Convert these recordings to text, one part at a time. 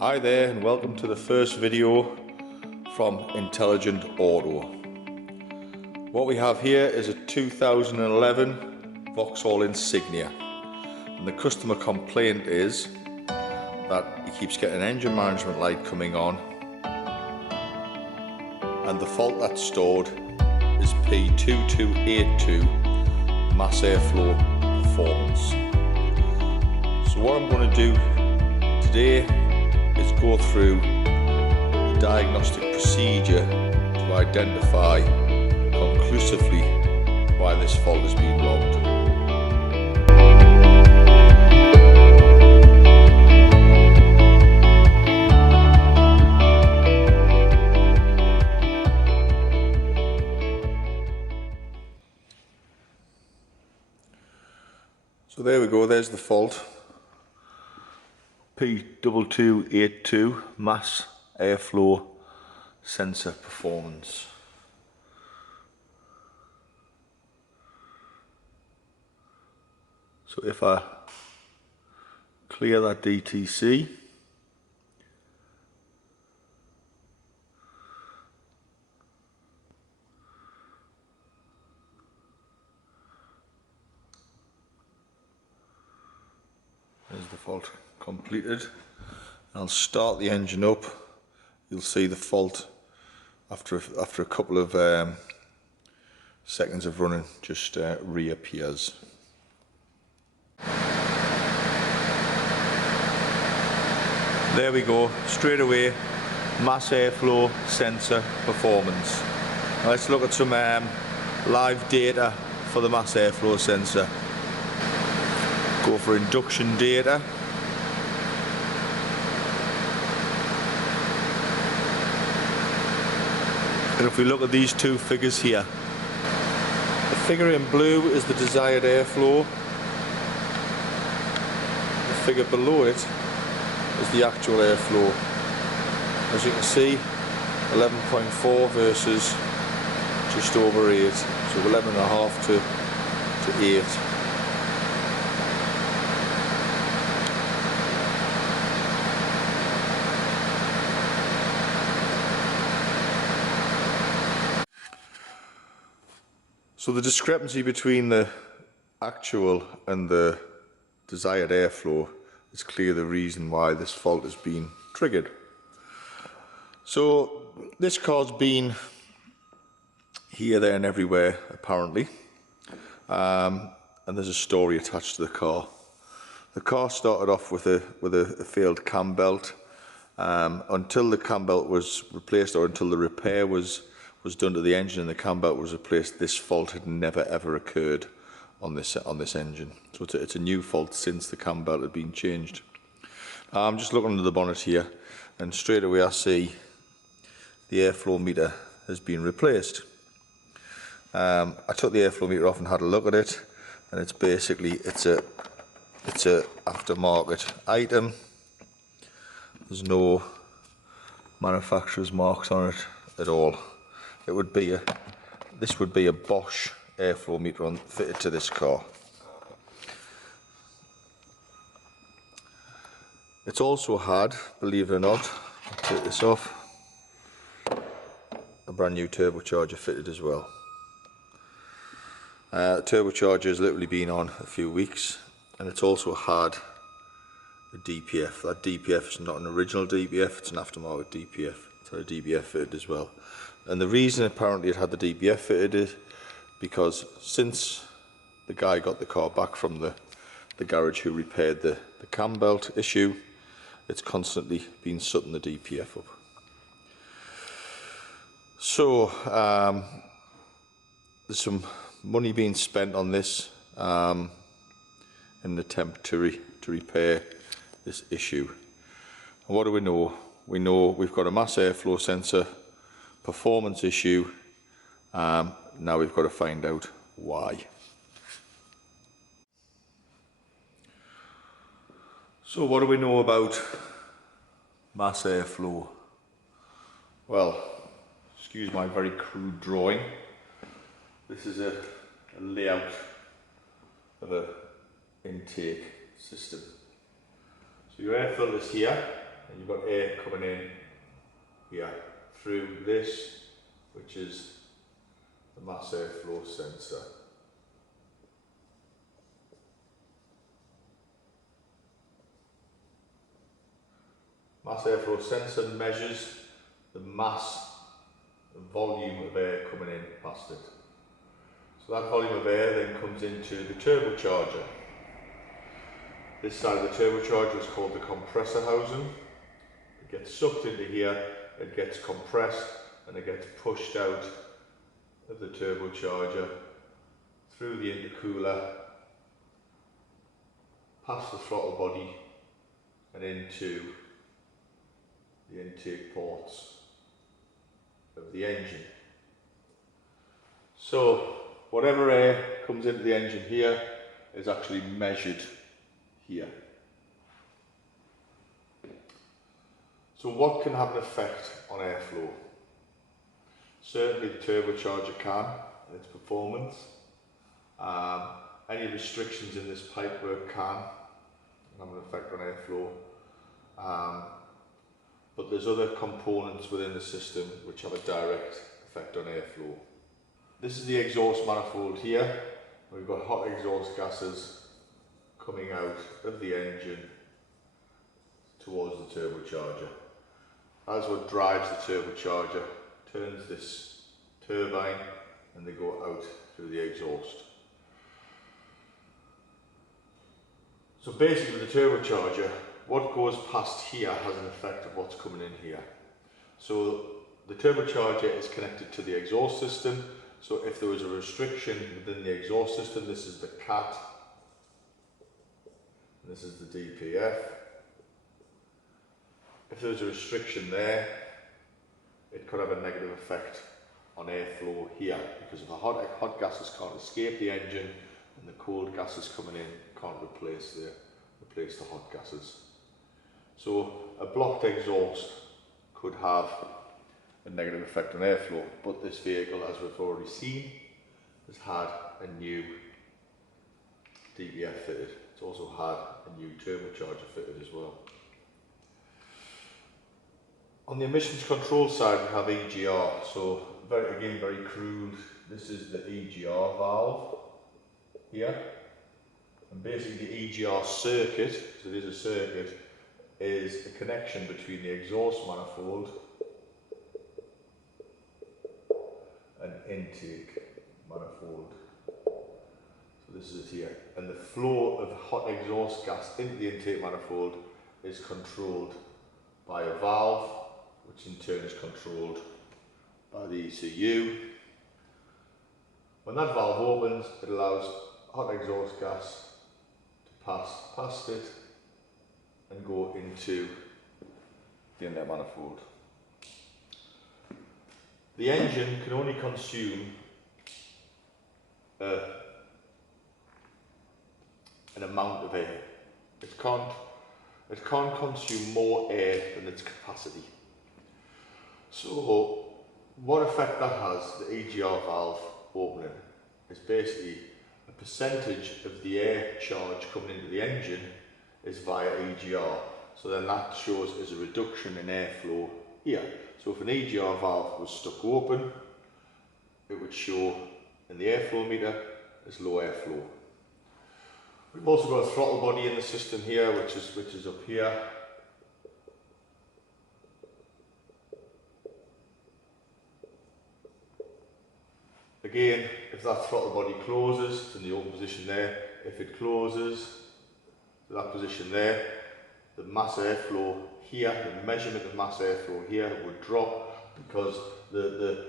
Hi there and welcome to the first video from Intelligent Auto. What we have here is a 2011 Vauxhall Insignia, and the customer complaint is that he keeps getting an engine management light coming on and the fault that's stored is P2282 mass airflow performance. So what I'm going to do today is go through the diagnostic procedure to identify conclusively why this fault has been logged. So there we go, there's the fault. P2282 mass airflow sensor performance. So if I clear that DTC, there's the fault completed. I'll start the engine up. You'll see the fault after a couple of seconds of running just reappears. There we go, straight away, mass airflow sensor performance. Now let's look at some live data for the mass airflow sensor. Go for induction data. And if we look at these two figures here, the figure in blue is the desired airflow. The figure below it is the actual airflow. As you can see, 11.4 versus just over 8, so 11.5 to 8. So the discrepancy between the actual and the desired airflow is clearly the reason why this fault has been triggered. So this car's been here, there and everywhere apparently, and there's a story attached to the car. The car started off with a failed cam belt. Until the cam belt was replaced, or until the repair was done to the engine and the cam belt was replaced, this fault had never ever occurred on this engine. So it's a new fault since the cam belt had been changed. I'm just looking under the bonnet here, and straight away I see the airflow meter has been replaced. I took the airflow meter off and had a look at it, and it's basically it's a aftermarket item. There's no manufacturer's marks on it at all. This would be a Bosch airflow meter fitted to this car. It's also had, believe it or not, I'll take this off, a brand new turbocharger fitted as well. The turbocharger has literally been on a few weeks, and it's also had a DPF. That DPF is not an original DPF, it's an aftermarket DPF. It's had a DPF fitted as well. And the reason apparently it had the DPF fitted is because since the guy got the car back from the garage who repaired the cam belt issue, it's constantly been sutting the DPF up. So there's some money being spent on this in an attempt to repair this issue. And what do we know? We know we've got a mass airflow sensor performance issue. Now we've got to find out why. So what do we know about mass airflow? Well, excuse my very crude drawing. This is a layout of an intake system. So your air filter is here, and you've got air coming in here through this, which is the mass airflow sensor. Mass airflow sensor measures the mass and volume of air coming in past it. So that volume of air then comes into the turbocharger. This side of the turbocharger is called the compressor housing. It gets sucked into here, it gets compressed, and it gets pushed out of the turbocharger through the intercooler, past the throttle body, and into the intake ports of the engine. So whatever air comes into the engine here is actually measured here. So what can have an effect on airflow? Certainly the turbocharger can, in its performance. Any restrictions in this pipework can have an effect on airflow. But there's other components within the system which have a direct effect on airflow. This is the exhaust manifold here. We've got hot exhaust gases coming out of the engine towards the turbocharger. That's what drives the turbocharger, turns this turbine, and they go out through the exhaust. So basically with the turbocharger, what goes past here has an effect of what's coming in here. So the turbocharger is connected to the exhaust system. So if there was a restriction within the exhaust system, this is the CAT, and this is the DPF. If there was a restriction there, it could have a negative effect on airflow here, because if the hot gases can't escape the engine and the cold gases coming in can't replace the hot gases. So a blocked exhaust could have a negative effect on airflow, but this vehicle, as we've already seen, has had a new DPF fitted. It's also had a new turbocharger fitted as well. On the emissions control side, we have EGR. So very crude. This is the EGR valve here, and basically the EGR circuit, because it is a circuit, is a connection between the exhaust manifold and intake manifold. So this is it here, and the flow of hot exhaust gas into the intake manifold is controlled by a valve, which in turn is controlled by the ECU. When that valve opens, it allows hot exhaust gas to pass past it and go into the inlet manifold. The engine can only consume an amount of air. It can't consume more air than its capacity. So what effect that has, the EGR valve opening, is basically a percentage of the air charge coming into the engine is via EGR. So then that shows as a reduction in airflow here. So if an EGR valve was stuck open, it would show in the airflow meter as low airflow. We've also got a throttle body in the system here, which is up here. Again, if that throttle body closes, it's in the open position there. If it closes to that position there, the mass airflow here, the measurement of mass airflow here would drop, because the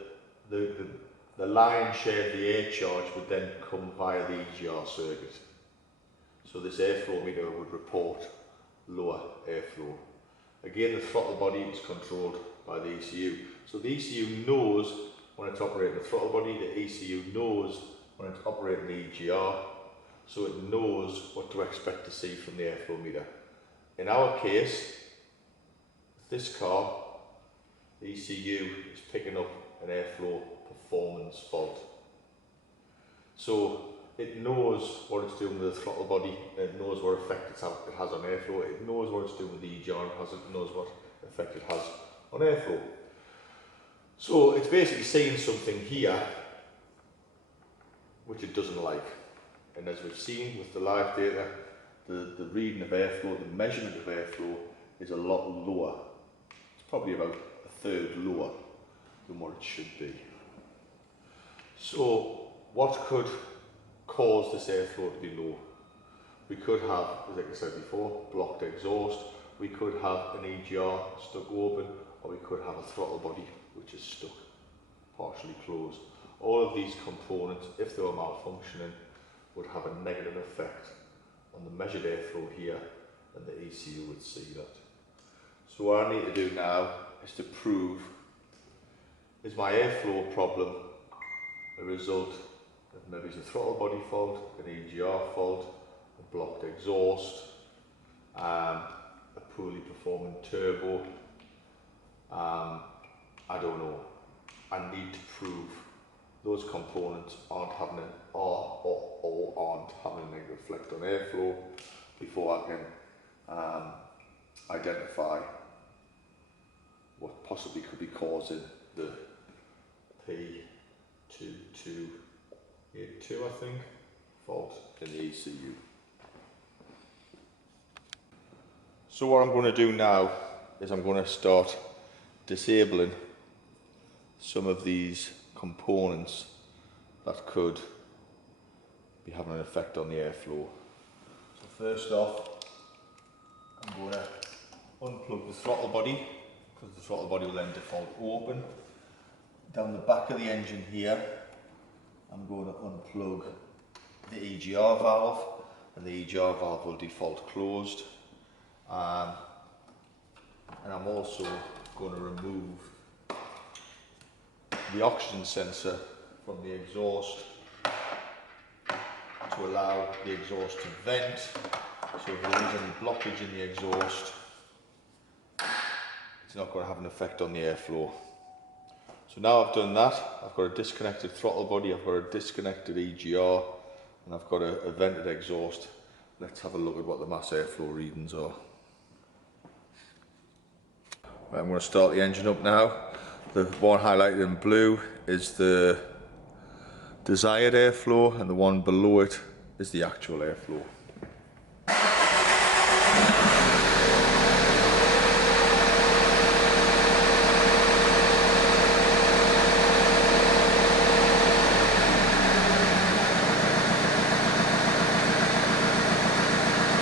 lion's share of the air charge would then come via the EGR circuit. So this airflow meter would report lower airflow. Again, the throttle body is controlled by the ECU. So the ECU knows when it's operating the throttle body, the ECU knows when it's operating the EGR, so it knows what to expect to see from the airflow meter. In our case, this car, the ECU is picking up an airflow performance fault. So it knows what it's doing with the throttle body, it knows what effect it has on airflow, it knows what it's doing with the EGR, it knows what effect it has on airflow. So it's basically saying something here which it doesn't like. And as we've seen with the live data, the reading of airflow, the measurement of airflow is a lot lower. It's probably about a third lower than what it should be. So what could cause this airflow to be low? We could have, as I said before, blocked exhaust, we could have an EGR stuck open, or we could have a throttle body which is stuck, partially closed. All of these components, if they were malfunctioning, would have a negative effect on the measured airflow here, and the ECU would see that. So what I need to do now is to prove, is my airflow problem a result of maybe it's a throttle body fault, an EGR fault, a blocked exhaust, a poorly performing turbo, I don't know. I need to prove those components aren't having aren't having a negative effect on airflow before I can identify what possibly could be causing the P2282, I think, fault in the ECU. So what I'm going to do now is I'm going to start disabling some of these components that could be having an effect on the airflow. So first off, I'm going to unplug the throttle body, because the throttle body will then default open. Down the back of the engine here, I'm going to unplug the EGR valve, and the EGR valve will default closed. And I'm also going to remove the oxygen sensor from the exhaust to allow the exhaust to vent. So if there is any blockage in the exhaust, it's not going to have an effect on the airflow. So now I've done that, I've got a disconnected throttle body, I've got a disconnected EGR, and I've got a vented exhaust. Let's have a look at what the mass airflow readings are. Right, I'm going to start the engine up now. The one highlighted in blue is the desired airflow, and the one below it is the actual airflow.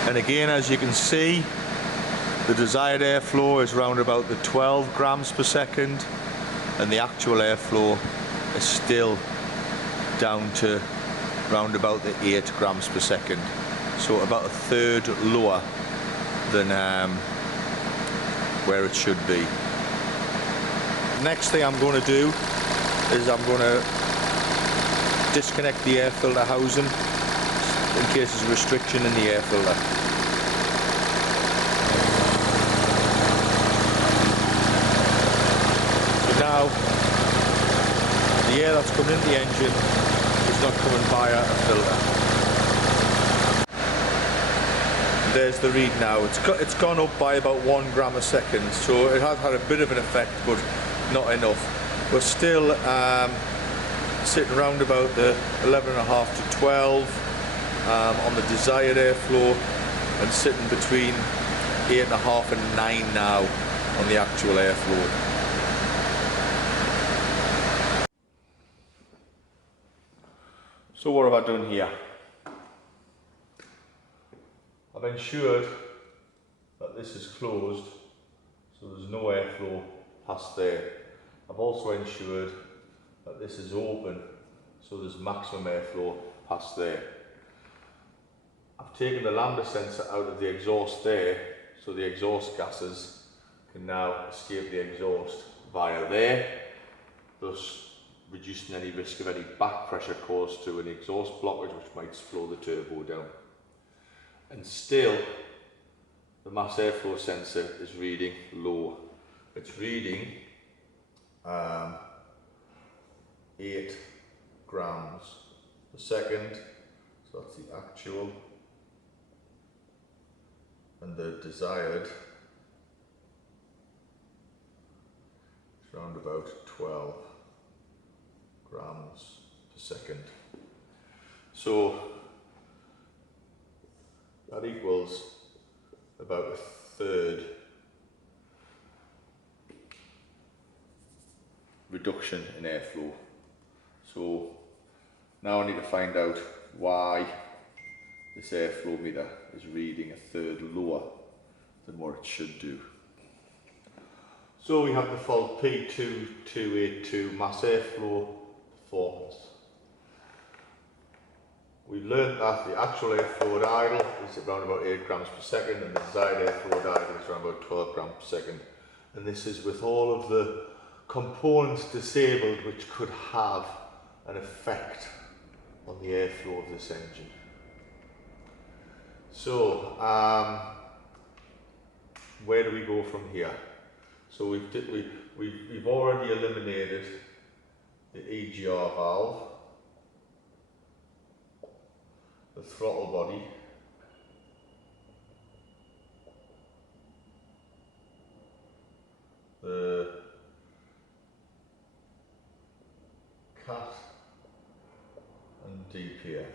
And again, as you can see, the desired airflow is around about the 12 grams per second, and the actual airflow is still down to round about the 8 grams per second. So about a third lower than where it should be. Next thing I'm going to do is I'm going to disconnect the air filter housing in case there's a restriction in the air filter. Now, the air that's coming into the engine is not coming via a filter. There's the read now. It's gone up by about 1 gram a second, so it has had a bit of an effect, but not enough. We're still sitting around about the 11.5 to 12 on the desired airflow, and sitting between 8.5 and 9 now on the actual airflow. So what have I done here? I've ensured that this is closed, so there's no airflow past there. I've also ensured that this is open, so there's maximum airflow past there. I've taken the lambda sensor out of the exhaust there, so the exhaust gases can now escape the exhaust via there, thus reducing any risk of any back pressure caused to an exhaust blockage which might slow the turbo down. And still, the mass airflow sensor is reading low. It's reading 8 grams per second, So that's the actual, and the desired is around about 12 grams per second. So that equals about a third reduction in airflow. So now I need to find out why this airflow meter is reading a third lower than what it should do. So we have the fault P2282 mass airflow performance. We've learned that the actual airflow at idle is around about 8 grams per second and the desired airflow at idle is around about 12 grams per second. And this is with all of the components disabled which could have an effect on the airflow of this engine. So, where do we go from here? So we've already eliminated the EGR valve, the throttle body, the CAT and DPF.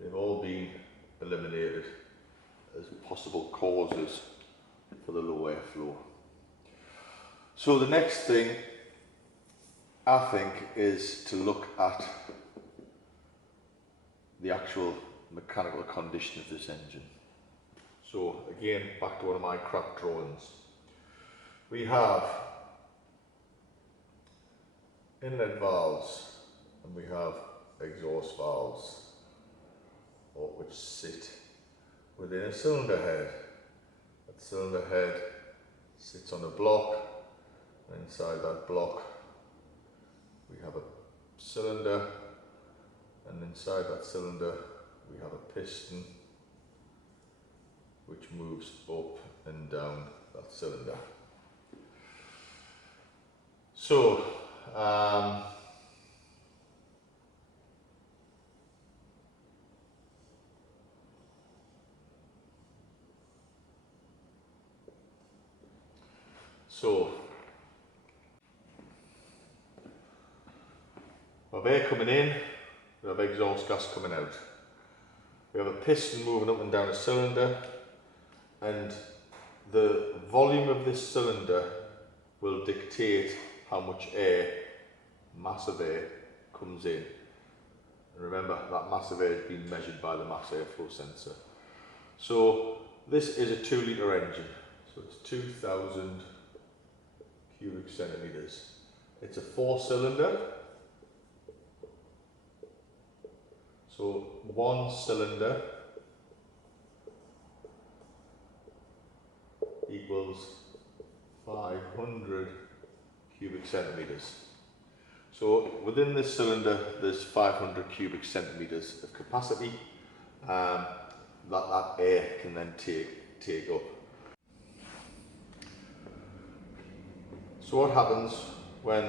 They've all been eliminated as possible causes for the low airflow. So the next thing I think is to look at the actual mechanical condition of this engine. So again, back to one of my crap drawings. We have inlet valves and we have exhaust valves, which sit within a cylinder head. That cylinder head sits on a block, and inside that block we have a cylinder, and inside that cylinder we have a piston which moves up and down that cylinder. So we have air coming in, we have exhaust gas coming out. We have a piston moving up and down a cylinder, and the volume of this cylinder will dictate how much air, mass of air, comes in. And remember, that mass of air is being measured by the mass airflow sensor. So this is a 2 litre engine, so it's 2,000 cubic centimetres. It's a 4-cylinder, so one cylinder equals 500 cubic centimetres. So within this cylinder there's 500 cubic centimetres of capacity that air can then take up. So what happens when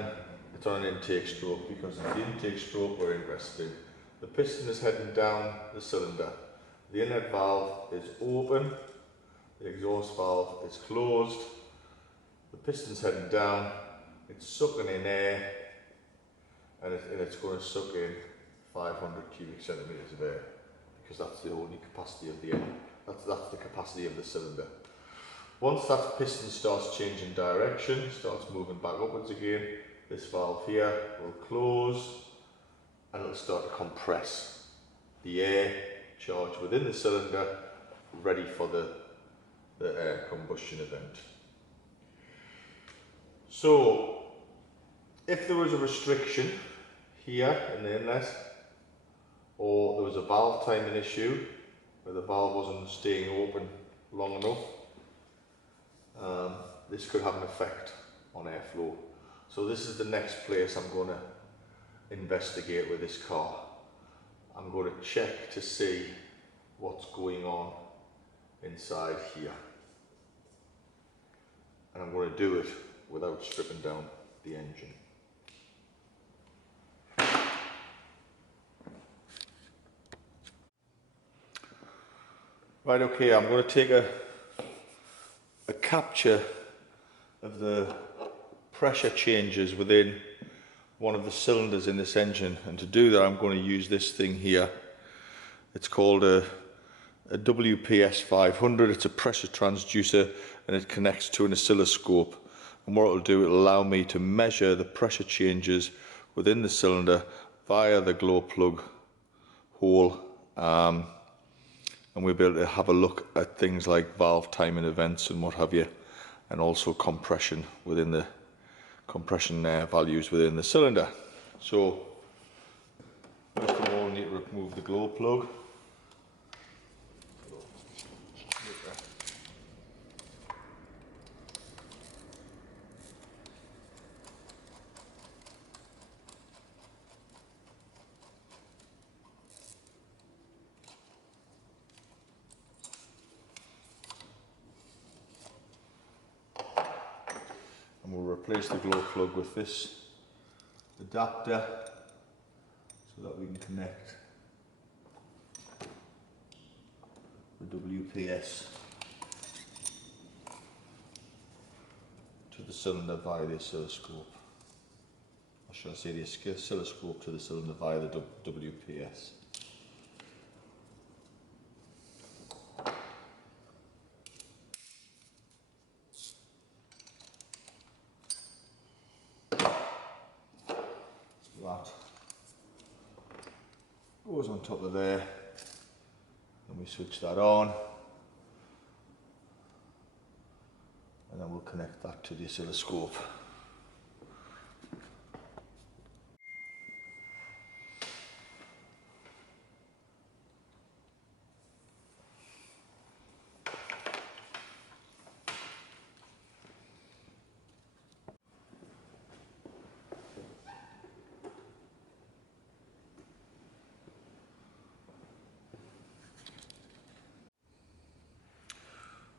it's on an intake stroke? Because it's the intake stroke we're interested in. The piston is heading down the cylinder. The inlet valve is open, the exhaust valve is closed, the piston's heading down, it's sucking in air, and it's going to suck in 500 cubic centimetres of air, because that's the only capacity of the engine. That's the capacity of the cylinder. Once that piston starts changing direction, starts moving back upwards again, this valve here will close and it'll start to compress the air charge within the cylinder, ready for the air combustion event. So if there was a restriction here in the inlet, or there was a valve timing issue where the valve wasn't staying open long enough, this could have an effect on airflow. So this is the next place I'm going to investigate with this car. I'm going to check to see what's going on inside here, and I'm going to do it without stripping down the engine. Right, okay, I'm going to take a capture of the pressure changes within one of the cylinders in this engine, and to do that I'm going to use this thing here. It's called a WPS 500. It's a pressure transducer and it connects to an oscilloscope, and what it'll do, it'll allow me to measure the pressure changes within the cylinder via the glow plug hole, and we'll be able to have a look at things like valve timing events and what have you, and also compression within the values within the cylinder. So first of all, we need to remove the glow plug. And we'll replace the glow plug with this adapter so that we can connect the WPS to the cylinder via the oscilloscope. Or should I say the oscilloscope to the cylinder via the WPS. That goes on top of there, and we switch that on, and then we'll connect that to the oscilloscope.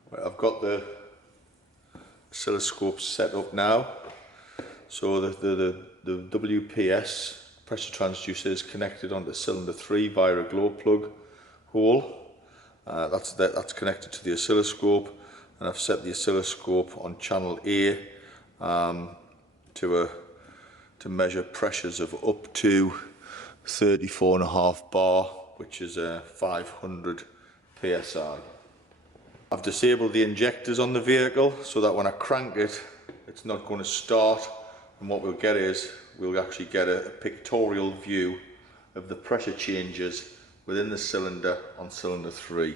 Right, I've got the oscilloscope set up now. So the WPS pressure transducer is connected onto cylinder 3 via a glow plug hole. That's connected to the oscilloscope, and I've set the oscilloscope on channel A to measure pressures of up to 34.5 bar, which is 500 psi. I've disabled the injectors on the vehicle so that when I crank it, it's not going to start, and what we'll get is we'll actually get a pictorial view of the pressure changes within the cylinder on cylinder 3.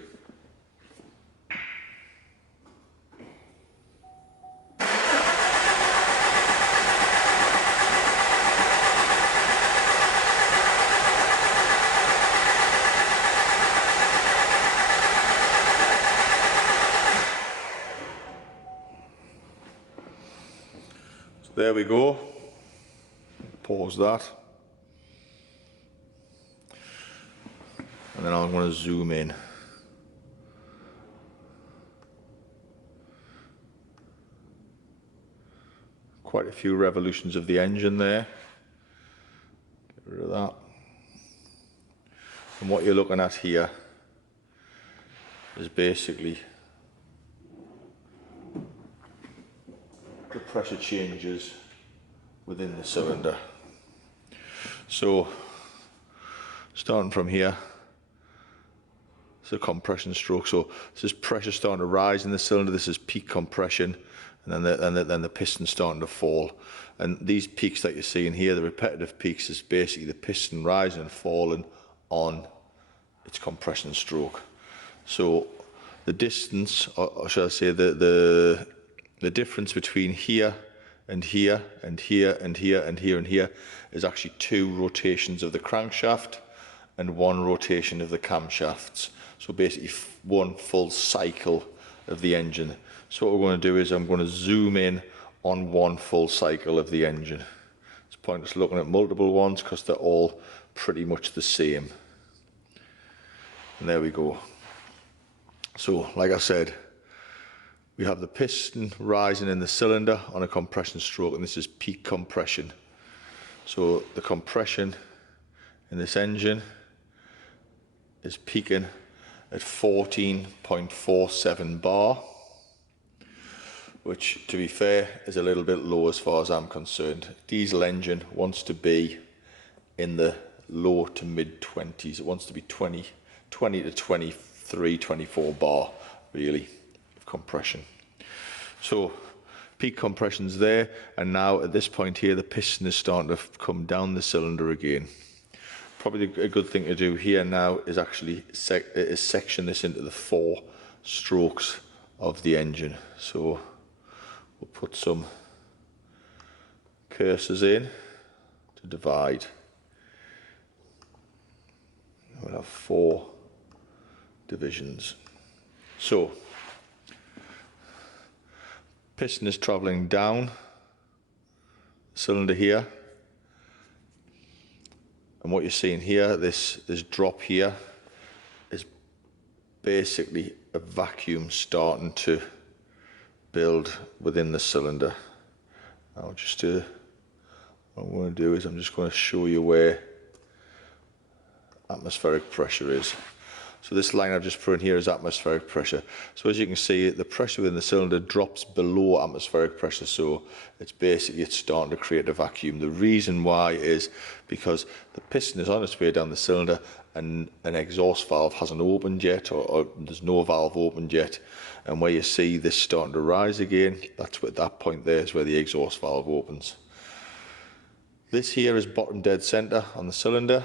There we go. Pause that. And then I'm going to zoom in. Quite a few revolutions of the engine there. Get rid of that. And what you're looking at here is basically the pressure changes within the cylinder. So starting from here, it's a compression stroke. So this is pressure starting to rise in the cylinder. This is peak compression, and then the piston starting to fall. And these peaks that you're seeing here, the repetitive peaks, is basically the piston rising and falling on its compression stroke. So the distance, or shall I say, the difference between here and here and here and here and here and here is actually 2 rotations of the crankshaft and 1 rotation of the camshafts. So basically 1 full cycle of the engine. So what we're going to do is I'm going to zoom in on 1 full cycle of the engine. It's pointless looking at multiple ones because they're all pretty much the same. And there we go. So like I said, we have the piston rising in the cylinder on a compression stroke, and this is peak compression. So the compression in this engine is peaking at 14.47 bar, which, to be fair, is a little bit low as far as I'm concerned. Diesel engine wants to be in the low to mid 20s. It wants to be 20 to 23, 24 bar, really, of compression. So peak compression's there, and now at this point here, the piston is starting to come down the cylinder again. Probably a good thing to do here now is actually section this into the 4 strokes of the engine. So we'll put some cursors in to divide. We'll have 4 divisions. So piston is travelling down the cylinder here, and what you're seeing here, this drop here, is basically a vacuum starting to build within the cylinder. Now what I'm going to do is I'm just going to show you where atmospheric pressure is. So this line I've just put in here is atmospheric pressure. So as you can see, the pressure within the cylinder drops below atmospheric pressure, so it's starting to create a vacuum. The reason why is because the piston is on its way down the cylinder and an exhaust valve hasn't opened yet, or there's no valve opened yet, and where you see this starting to rise again, that's at that point there is where the exhaust valve opens. This here is bottom dead center on the cylinder.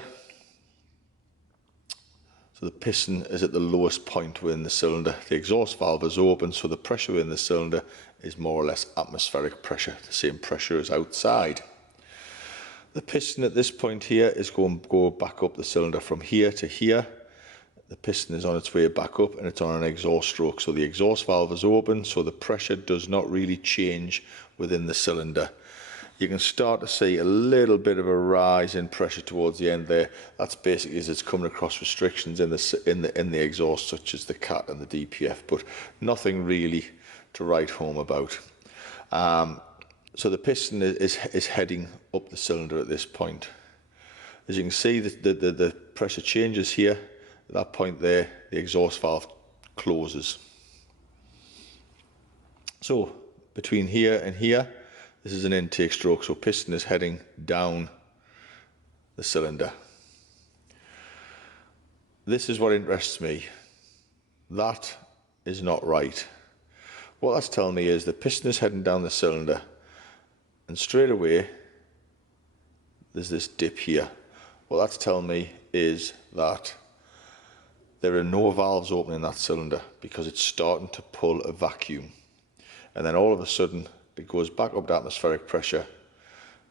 So the piston is at the lowest point within the cylinder. The exhaust valve is open, so the pressure within the cylinder is more or less atmospheric pressure, the same pressure as outside. The piston at this point here is going to go back up the cylinder from here to here. The piston is on its way back up and it's on an exhaust stroke. So the exhaust valve is open, so the pressure does not really change within the cylinder. You can start to see a little bit of a rise in pressure towards the end there. That's basically as it's coming across restrictions in the exhaust, such as the CAT and the DPF, but nothing really to write home about. So the piston is heading up the cylinder at this point. As you can see, the pressure changes here. At that point there, the exhaust valve closes. So between here and here, this is an intake stroke, so piston is heading down the cylinder. This is what interests me. That is not right. What that's telling me is the piston is heading down the cylinder, and straight away there's this dip here. What that's telling me is that there are no valves open in that cylinder because it's starting to pull a vacuum, and then all of a sudden it goes back up to atmospheric pressure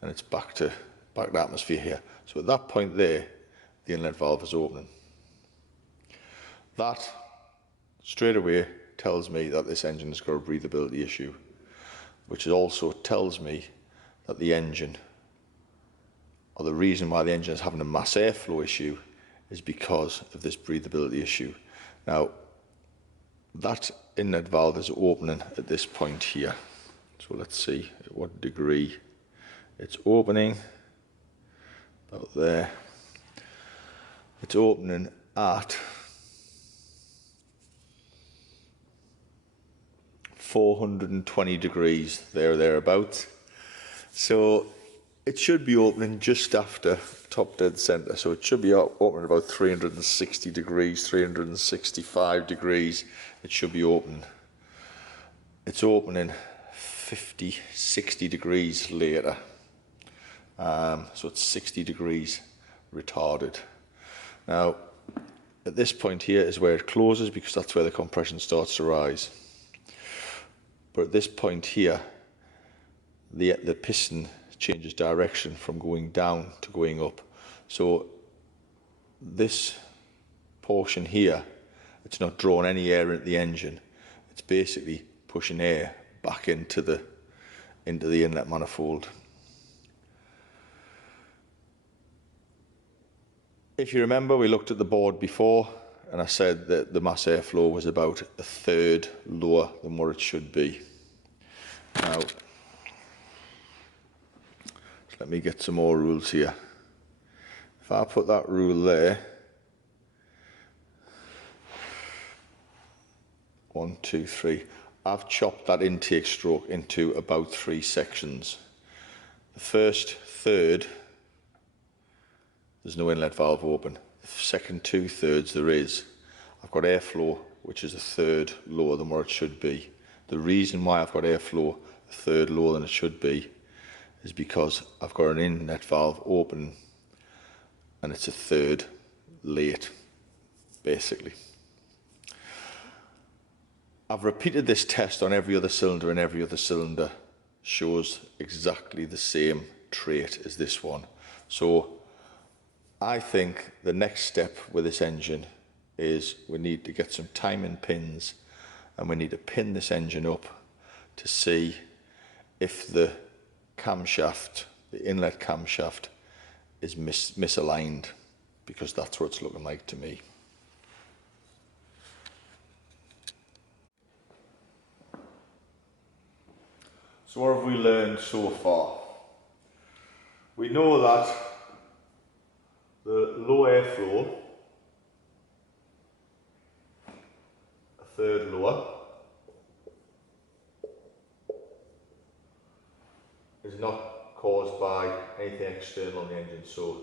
and it's back to atmosphere here. So at that point there, the inlet valve is opening. That straight away tells me that this engine has got a breathability issue, which also tells me that the engine, or the reason why the engine is having a mass airflow issue, is because of this breathability issue. Now, that inlet valve is opening at this point here. So let's see at what degree it's opening. About there. It's opening at 420 degrees, thereabouts. So it should be opening just after top dead center. So it should be opening about 360 degrees, 365 degrees. It should be opening. It's opening 50, 60 degrees later. So it's 60 degrees retarded. Now, at this point here is where it closes because that's where the compression starts to rise. But at this point here, the piston changes direction from going down to going up. So this portion here, it's not drawing any air into the engine. It's basically pushing air back into the inlet manifold. If you remember, we looked at the board before and I said that the mass airflow was about a third lower than what it should be. Now, let me get some more rules here. If I put that rule there, 1, 2, 3. I've chopped that intake stroke into about 3 sections. The first third, there's no inlet valve open. The second 2/3 there is. I've got airflow, which is a third lower than what it should be. The reason why I've got airflow a third lower than it should be is because I've got an inlet valve open and it's a third late, basically. I've repeated this test on every other cylinder, and every other cylinder shows exactly the same trait as this one. So I think the next step with this engine is we need to get some timing pins, and we need to pin this engine up to see if the camshaft, the inlet camshaft, is misaligned, because that's what it's looking like to me. So what have we learned so far? We know that the low airflow, a third lower, is not caused by anything external on the engine. So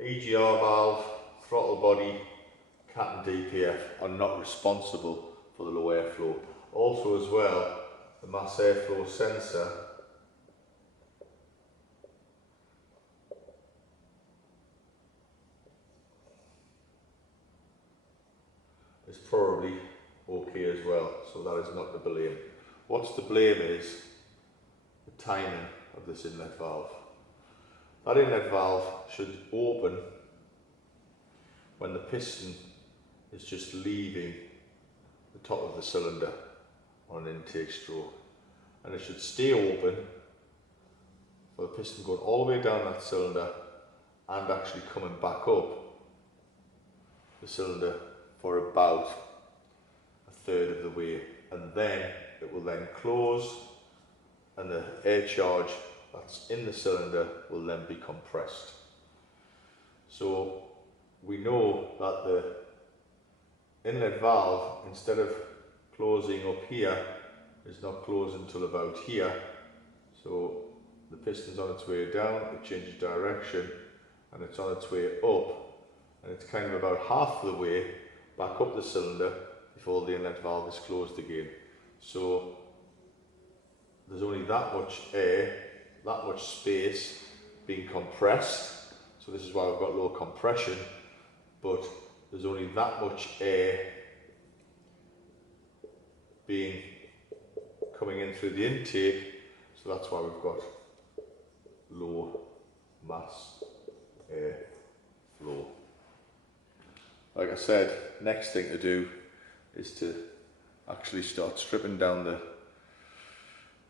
EGR valve, throttle body, cap and DPF are not responsible for the low airflow. Also as well, the mass airflow sensor is probably okay as well, so that is not to blame. What's to blame is the timing of this inlet valve. That inlet valve should open when the piston is just leaving the top of the cylinder on an intake stroke, and it should stay open for the piston going all the way down that cylinder and actually coming back up the cylinder for about a third of the way, and then it will then close and the air charge that's in the cylinder will then be compressed. So we know that the inlet valve, instead of closing up here, is not closing until about here. So the piston's on its way down, it changes direction, and it's on its way up, and it's kind of about half the way back up the cylinder before the inlet valve is closed again. So there's only that much air, that much space being compressed. So this is why we've got low compression, but there's only that much air coming in through the intake, so that's why we've got low mass air flow. Like I said, next thing to do is to actually start stripping down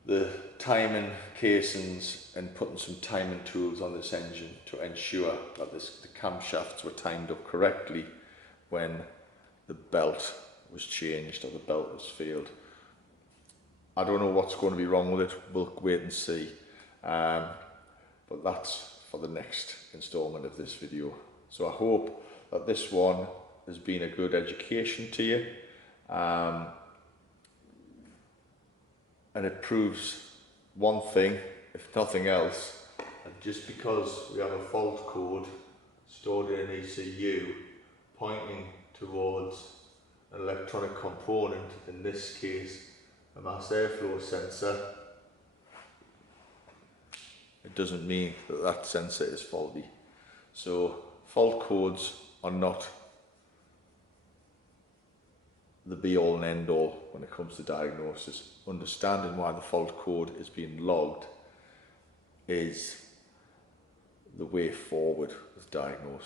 the timing casings and putting some timing tools on this engine to ensure that the camshafts were timed up correctly when the belt was changed or the belt was failed. I don't know what's going to be wrong with it, we'll wait and see, but that's for the next installment of this video. So I hope that this one has been a good education to you, and it proves one thing, if nothing else, that just because we have a fault code stored in an ECU pointing towards an electronic component, in this case a mass airflow sensor, it doesn't mean that that sensor is faulty. So fault codes are not the be all and end all when it comes to diagnosis. Understanding why the fault code is being logged is the way forward with diagnosis.